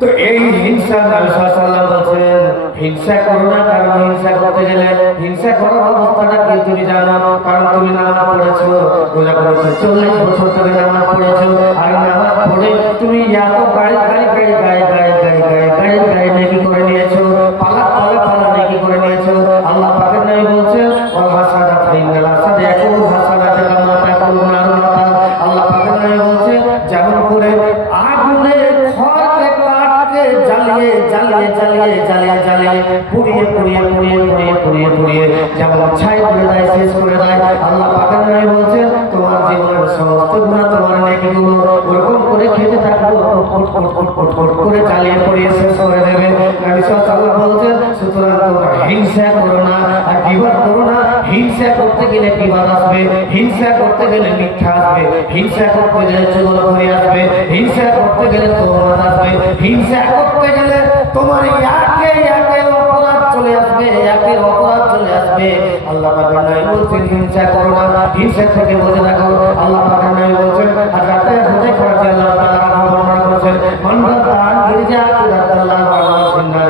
তো এই হিংসা নবী সাল্লাল্লাহু আলাইহি ওয়াসাল্লাম বলেন হিংসা করো না, কারণ হিংসা করতে গেলে হিংসা করার অবস্থাটা কি তুমি জানো? কারণ তুমি নামাজ পড়েছো, রোজা করেছো, 40 বছর ধরে নামাজ পড়েছো, আর নামাজ পড়ে তুমি এত গাড়ি নেকি করে নিয়েছো, পালা নেকি করে নিয়েছো। আল্লাহ পাকের নবী বলছেন ওয়াল হাসানাত ফাইনাল হাসানাত ইয়াকুল হাসানাত কামা তাকুলুন নারুনাতা। আল্লাহ পাকের নবী বলছেন যেমন করে আগুনে খড়কে কাটকে জ্বালিয়ে পুড়িয়ে যেমন ছাই করে দেয়, শেষ করে দেয়। আল্লাহ পাকের নবী বলছেন তোমার জীবনের সমস্ত গুনাহ, তোমার নেকিগুলো ওরকম করে খেতে থাকবো, করে জ্বালিয়ে পুড়িয়ে শেষ করে দেবে। নবী সাল্লাল্লাহু আলাইহি ওয়াসাল্লাম বলছেন সুতরাং তোমরা হিংসা করো না আর গীবত করো না। হিংসা করতে গেলে গীবত আসবে, হিংসা করতে গেলে মিথ্যা আসবে, হিংসা করতে গেলে চুগলখড়ি আসবে, হিংসা করতে গেলে তোহমত আসবে, হিংসা করতে গেলে তোমার একে অপরাধ চলে আসবে, আল্লাহ পাকের নবী বলছেন হিংসা করো না, হিংসা থেকে বসে থাকো। আল্লাহ পাকের নবী বলছেন আর রাতে হুযায়ফা রাদিয়াল্লাহু তাআলা আনহু বর্ণনা করেছেন মান দান গিরজা আল্লাহু আল্লাহ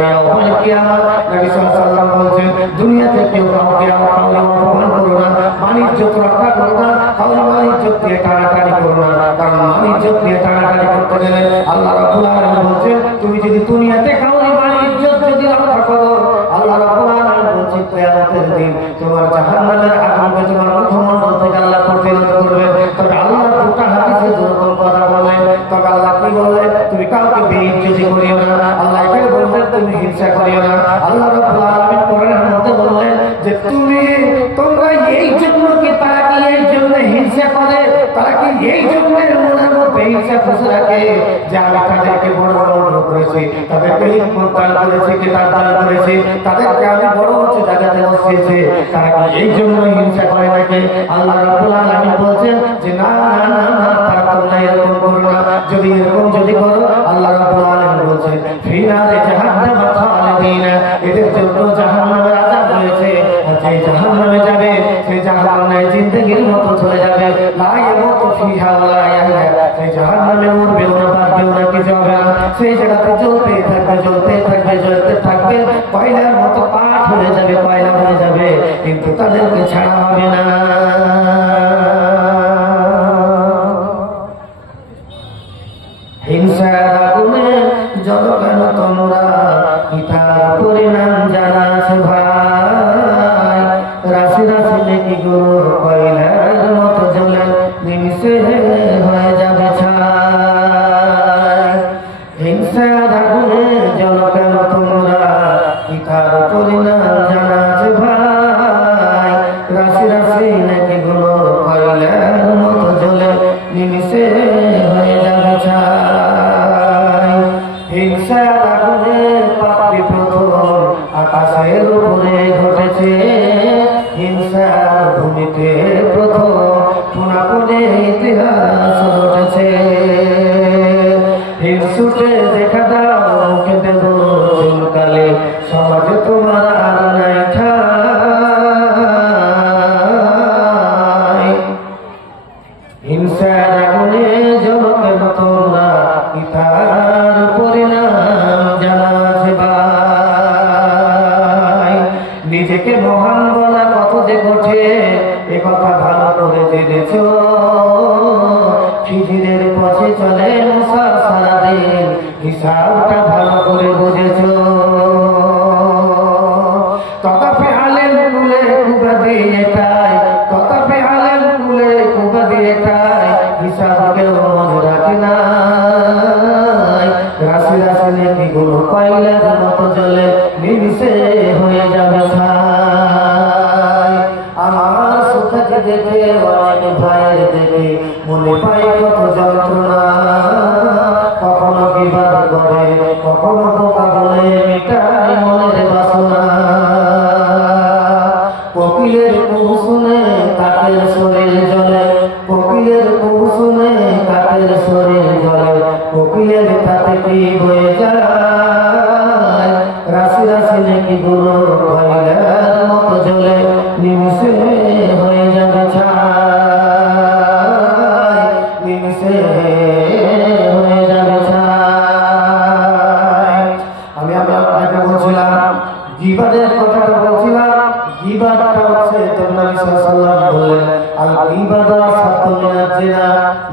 ইয়াউমুল কিয়ামত। নবী সাল্লাল্লাহু আলাইহি ওয়াসাল্লাম বলছেন দুনিয়াতে কেউ কাউকে অপমান করো না, বাণিজ্য রক্ষা করো না, কারণ বাণিজ্য দিয়ে টানাটানি করো না, কারণ বাণিজ্য দিয়ে টানাটানি করতে গেলে আল্লাহ রাব্বুল আলামিন বলছেন তুমি যদি দুনিয়াতে কাউরি বাণিজ্য যদি রক্ষা করো, আল্লাহ রাব্বুল আলামিন বলছেন কিয়ামতের দিন তোমার জাহান্নামের আগুনকে তোমার মুখমণ্ডল থেকে আল্লাহ প্রতিরোধ করবে। তবে আল্লাহ দুটো হাদিসে যেরকম কথা বলেন, তবে আল্লাহ কি বলে তুমি কাউকে বেইজ্জতি করিও না, আল্লাহ এখানে বলছেন তুমি হিংসা করিও না। আল্লাহ রাব্বুল আলামিন কোরআনের মধ্যে বললেন যে তোমরা এই জন্য কি তারা কি এই জন্য হিংসা করে, তারা কি এই জন্য মনের মধ্যে হিংসা বসে রাখে যে আমি তাদেরকে বড় করেছি, তাদেরকে হিকমত দান করেছি, কিতাব দান করেছি, তাদেরকে আমি বড় উচ্চ জায়গাতে বসিয়েছি, তারা কি এই জন্য হিংসা করে নাকি? আল্লাহ রাব্বুল আলামিন বলছেন যে না তারা তোমরা এরকম করো না। যদি এরকম করো আল্লাহ রাব্বুল আলামিন বলছেন ফি নারে জাহান্নাম খালিদিনা, এদের জন্য জাহান্নামের আযাব রয়েছে, আর যে জাহান্নামে যাবে সেই জাহান্নামে জিন্দেগির মতো চলে যাবে, লা ইয়ামুতু ফিহা ওয়া লা ইয়াহয়া, সেই জাহান্নামে মরবেও না, বাঁচবেও না, কিছু হবে না, সেই জায়গাতে জ্বলতে থাকবে, কয়লার মতো পাট হয়ে যাবে, কয়লা হয়ে যাবে, কিন্তু তাদেরকে ছাড়া হবে না। হিংসার আগুনে জ্বলো কেন তোমরা, কি তার পরিণাম জানাস ভাই, রাশি নেকিগুলো কয়লার মতো জ্বলে নিমিষে হয়ে যাবে ছাই। হিংসার আগুনে জ্বলো কেন তোমরা, কি তার পরিণাম জানাস ভাই, রাশি নেকিগুলো কয়লার মতো জ্বলে নিমিষে হয়ে যাবে ছাই। হিংসার আগুনে পাপড়ি প্রথম আকাশের উপরে ঘটেছে, হিংসার ভূমিতে প্রথম পুনাপুনে ইতিহাস ঘটেছে। হিংসুটে দেখা দাও মুখে দেব চুলকালে, সমাজে তোমার আর নাই ঠাই। হিংসার আগুনে জ্বলো কেন তোমরা, কি তার পরিণাম জানাস ভাই। নিজেকে মহান বলা কত যে কঠিন, এ কথা ভালো করে জেনেছো, খিজিরের পথে চলে মুসা সারাদিন, হিসাবটা ভালো করে বুঝেছো। তথাপি আলেম কুলে কুবা দিয়ে তাই, তথাপি আলেম কুলে কুবা দিয়ে তাই, হিসাব কেউ মনে রাখে নাই। রাশি নেকিগুলো কয়লার মতো জ্বলে নিমিষে হয়ে যাবে ছাই। আমার সুখকে দেখে অনেক ভাইয়ের দেখে মনে পাই কত যন্ত্রণা, কখনো বিবাদ করে, কখনো বোকা বলে মিটাই মনের বাসনা। কোকিলের কুহু শুনে নদী বয়ে যায়, রাশি রাশি নাকি গুলো কয়লার মতো জ্বলে নিমিষে হয়ে যাবে ছাই, নিমিষে হয়ে যাবে ছাই। আমি আপনাকে বলছিলাম গীবাতের কথাটা বলছিলাম, গীবাতটা হচ্ছে নবী সাল্লাল্লাহু আলাইহি ওয়াসাল্লাম বললেন আল গীবাতু আসাদ্দু মিনাজ জিনা,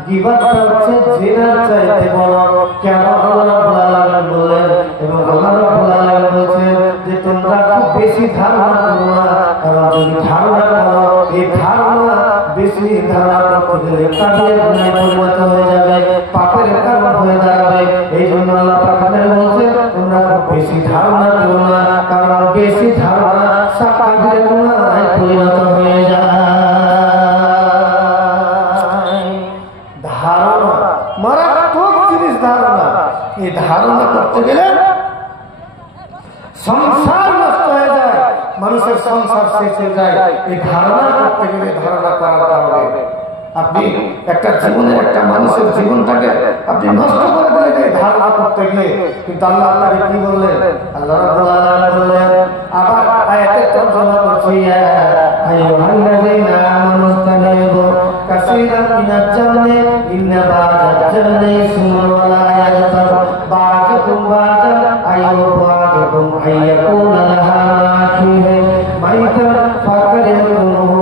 গীবাতটা হচ্ছে জিনার চাইতে বড়। কেন আল্লাহ রাব্বুল আলামিন বললেন, এবং আল্লাহ রাব্বুল আলামিন বলেছেন যে তোমরা খুব বেশি ধারণা করো না, কারণ যদি ধারণা করো এই ধারণা বেশি ধারণা করতে গেলে কাজের গুনাহে পরিণত হয়ে যাবে, পাপের কারণ হয়ে দাঁড়াবে। এই জন্য আল্লাহ পাক বলছেন তোমরা খুব বেশি ধারণা করো না, কারণ বেশি ধারণা কাজের গুনাহে পরিণত হয়ে যায়। ধারণা মারাত্মক জিনিস ধারণা। এই ধারণা করতে গেলে সংসার নষ্ট হয়ে যায়, মানুষের সংসার শেষ হয়ে যায়। এই ধারণা করতে গেলে ধারণা করাতে হবে। আপনি একটা জীবনের একটা মানুষের জীবনটাকে আপনি নষ্ট করে দিলেন ধারণা করতে গিয়ে। কিন্তু আল্লাহ আপনাকে কি বললেন? আল্লাহ রাব্বুল আলামিন বললেন, আবার আয়াতে তর্জমা করছি, আইয়ুহাল্লাযীনা আমানু ইসতানিবু কাসীরাম মিনাজ জান্নি ইন্না বা'দাজ জান্নি ইসমুন ওয়া লা ইয়াগতার বা'দুকুম বা'দান আইয়ুবা'দুকুম আইয়াকুনা লাহা মা'খিহি মাইতান ফাকারিহুমুহু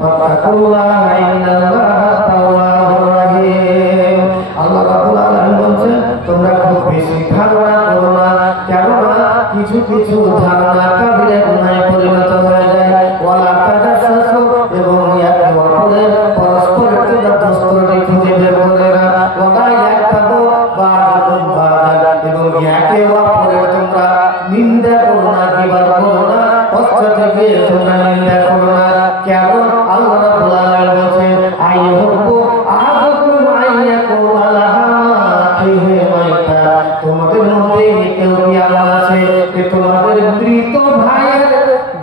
ফাত্তাকুল্লাহা ইন্নাল্লাহা তাওয়াবুর রাহিম। আল্লাহ রাব্বুল আলামিন বলেন তোমরা খুব বেশি ধারণা করো না, কেননা কিছু কিছু ধারণা কাবিরা গুনাহে পরিণত হয়ে যায়। ওয়ালা তাজাসসু, এবং একে অপরের পরস্পরের দোষত্রুটি খুঁজে বের করে না। ওয়ালা ইয়াগতাবু বা'দুকুম বা'দান, এবং একে অপরের তোমরা নিন্দা করো না, গীবত করো না, পশ্চ থেকে তোমরা নিন্দা করো না। কেমন? আল্লাহ রাব্বুল আলামিন বলেন আইয়ুহু আহাদুকুম আইয়াকুনা লাহা মা'খিহি মাইতা, তোমাদের মধ্যে কেউ কি এমন আছে যে তোমাদের মৃত ভাইয়ের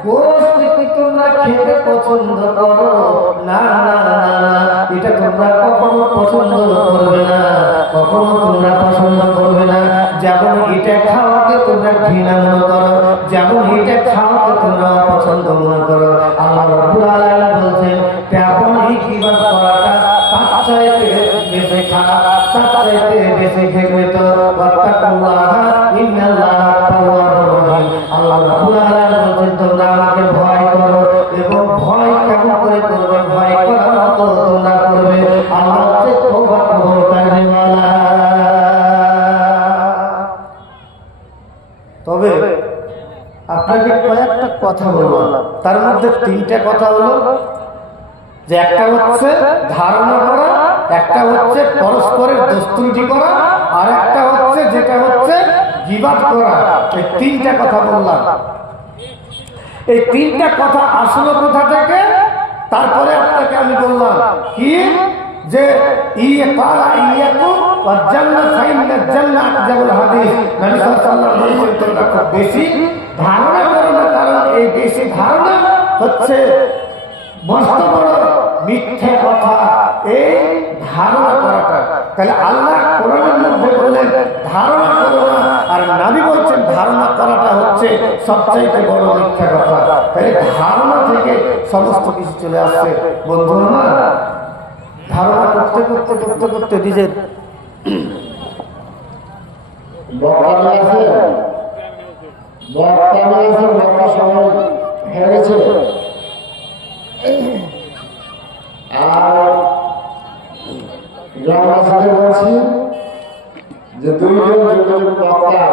গোশত কি তোমরা খেতে পছন্দ করো? না না না, এটা তোমরা কখনো পছন্দ করবে না, কখনো তোমরা পছন্দ করবে না। যেমন এটা খাওয়াকে তোমরা ঘৃণা মনে করো, যেমন এটা খাওয়াকে তোমরা পছন্দ মনে করো। আল্লাহ রাব্বুল আলামিন বলছেন তেমনই গীবত করাটা তার চাইতে বেশি খারাপ, তার চাইতে বেশি ঘৃণিত। ওয়াত্তাকুল্লাহা ইন্নাল্লাহা তাওয়াবুর রাহিম। আল্লাহ রাব্বুল আলামিন বলছেন তোমরা আমাকে ভয় করো, এবং ভয় কেমন করে করবে? ভয় করার মতো তোমরা করবে। আল্লাহ হচ্ছে তওবা কবুলকারী ওয়ালা। তবে আপনাকে কয়েকটা কথা বললাম, তার মধ্যে তিনটা কথা হলো যে একটা হচ্ছে ধারণা করা, একটা হচ্ছে পরস্পরের দোষত্রুটি করা, আর একটা হচ্ছে যেটা হচ্ছে গীবত করা। এই তিনটা কথা বললাম। এই তিনটা কথা আসলো কোথা থেকে? তারপরে আপনাকে আমি বললাম কি যে বেশি ধারণা করো না, কারণ এই বেশি ধারণা হচ্ছে মস্ত বড় মিথ্যে কথা। এই ধারণা করাটা, তাহলে আল্লাহ কোরআনের মধ্যে বললেন ধারণা করো না, আর নবী বলছেন ধারণা করাটা হচ্ছে সবচাইতে বড় মিথ্যা কথা। তাহলে ধারণা থেকে সমস্ত কিছু চলে আসছে। বন্ধুরা, ধারণা করতে করতে করতে করতে নিজের আর গ্রামবাসীদের বলছি যে দুইজন যোগাযোগ বক্তা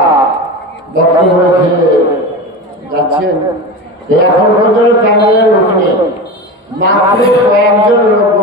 বক্তব্য ফেলে যাচ্ছেন। এখন পর্যন্ত চ্যানেলের উঠে মাত্র কয়েকজন লোক